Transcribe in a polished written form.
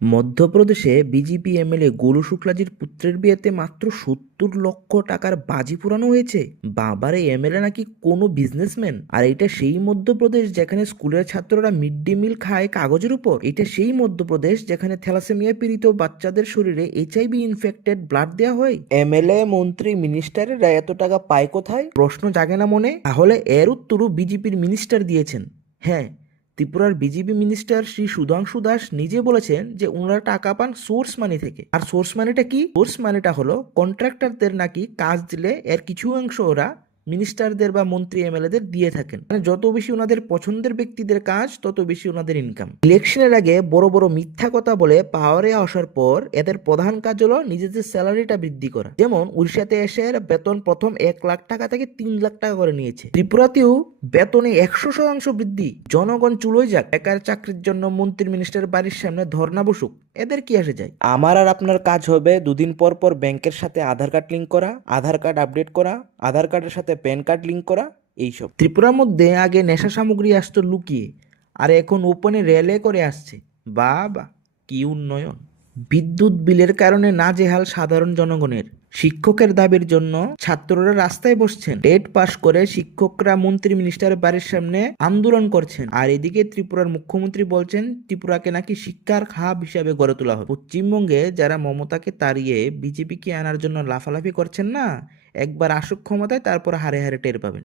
মধ্যপ্রদেশে BJP MLA Golu শুক্লাজির পুত্রের বিয়েতে মাত্র 70 লক্ষ টাকার বাজি পোড়ানো হয়েছে। বাবারে, এমএলএ নাকি কোনো বিজনেসম্যান! আর এটা সেই মধ্যপ্রদেশ যেখানে স্কুলের ছাত্ররা মিড ডে মিল খায় কাগজের উপর। এটা সেই মধ্যপ্রদেশ যেখানে থ্যালাসেমিয়া পীড়িত বাচ্চাদের শরীরে এইচআইভি ইনফেক্টেড ব্লাড দেওয়া হয়। এমএলএ, মন্ত্রী, মিনিস্টারেরা এত টাকা পায় কোথায়? প্রশ্ন জাগে না মনে? তাহলে এর উত্তরও বিজেপির মিনিস্টার দিয়েছেন। হ্যাঁ, ত্রিপুরার বিজেপি মিনিস্টার শ্রী সুধাংশু দাস নিজে বলেছেন যে ওনারা টাকা পান সোর্স মানি থেকে। আর সোর্স মানিটা কি? সোর্স মানিটা হলো কন্ট্রাক্টরদের নাকি কাজ দিলে এর কিছু অংশ ওরা মিনিস্টারদের বা মন্ত্রী এমএলএদের দিয়ে থাকেন। মানে যত বেশি ওনাদের পছন্দের ব্যক্তিদের কাজ, তত বেশি ওনাদের ইনকাম। ইলেকশনের আগে বড় বড় মিথ্যা কথা বলে পাওয়ারে আসার পর এদের প্রধান কাজ হলো নিজেদের স্যালারিটা বৃদ্ধি করা। যেমন উড়িষ্যাতে এসে এরা বেতন প্রথম 1 লাখ টাকা থেকে 3 লাখ টাকা করে নিয়েছে। ত্রিপুরাতেও বেতনে 100% বৃদ্ধি। জনগণ চুলোয় যাক, বেকার চাকরির জন্য মন্ত্রী মিনিস্টার বাড়ির সামনে ধর্ণা বসুক, এদের কি আসে যায়? আমার আর আপনার কাজ হবে দুদিন পর পর ব্যাংকের সাথে আধার কার্ড লিঙ্ক করা, আধার কার্ড আপডেট করা, আধার কার্ডের সাথে প্যান কার্ড লিঙ্ক করা, এইসব। ত্রিপুরার মধ্যে আগে নেশা সামগ্রী আসতো লুকিয়ে, আর এখন ওপেনে রেলে করে আসছে। বাবা, কি উন্নয়ন! বিদ্যুৎ বিলের কারণে নাজেহাল সাধারণ জনগণের। শিক্ষকের দাবির জন্য ছাত্ররা রাস্তায় বসছেন। টেট পাশ করে শিক্ষকরা মন্ত্রী মিনিস্টারের বাড়ির সামনে আন্দোলন করছেন। আর এদিকে ত্রিপুরার মুখ্যমন্ত্রী বলছেন ত্রিপুরাকে নাকি শিক্ষার হাব হিসাবে গড়ে তোলা হবে। পশ্চিমবঙ্গে যারা মমতাকে তাড়িয়ে বিজেপিকে আনার জন্য লাফালাফি করছেন না, একবার আসুক ক্ষমতায়, তারপর হারে হারে টের পাবেন।